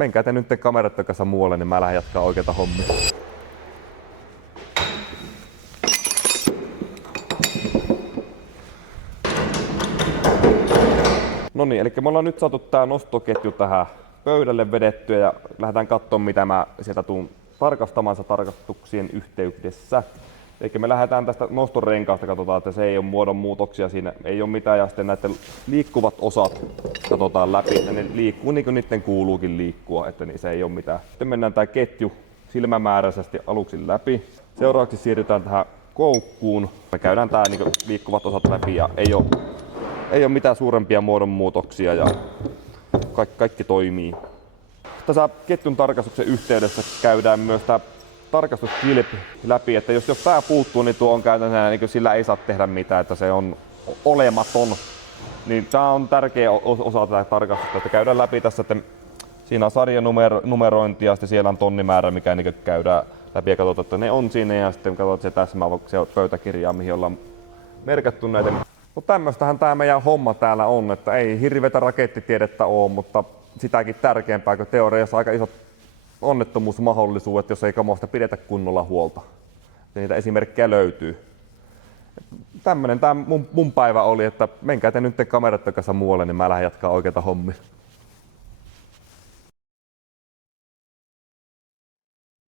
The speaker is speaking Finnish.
menkää te nyt kamerat kanssa muualle, niin mä lähden jatkaa oikeita hommia. No niin, eli me ollaan nyt saatu tää nostoketju tähän pöydälle vedettyä ja lähdetään katsomaan mitä mä sieltä tuun tarkastamansa tarkastuksien yhteydessä. Eli me lähdetään tästä nostorenkaasta, katsotaan, että se ei ole muodonmuutoksia siinä, ei ole mitään, ja sitten näiden liikkuvat osat katsotaan läpi, että ne liikkuu niin kuin niiden kuuluukin liikkua, että niin se ei ole mitään. Sitten mennään tää ketju silmämääräisesti aluksi läpi. Seuraavaksi siirrytään tähän koukkuun. Me käydään tää niin kuin liikkuvat osat läpi ja ei ole mitään suurempia muodonmuutoksia ja kaikki toimii. Tässä ketjun tarkastuksen yhteydessä käydään myös tämä tarkastuskilpi läpi, että jos tää puuttuu, niin tuo on käytännössä, niin sillä ei saa tehdä mitään, että se on olematon. Niin tää on tärkeä osa tätä tarkastusta, että käydään läpi tässä, että siinä on sarjanumerointi ja sitten siellä on tonnimäärä, mikä niin käydään läpi ja katsotaan, että ne on siinä ja sitten katsotaan se täsmää se pöytäkirjaa, mihin ollaan merkattu näitä. Mutta tämmöistähän tämä meidän homma täällä on, että ei hirveätä rakettitiedettä ole, mutta sitäkin tärkeämpää, kun teoriassa aika isot onnettomuusmahdollisuudet, jos ei kamoista pidetä kunnolla huolta. Ja niitä esimerkkejä löytyy. Tämmönen tämä mun päivä oli, että menkää te nyt kamerat kanssa muualle, niin mä lähden jatkaa oikeita hommia.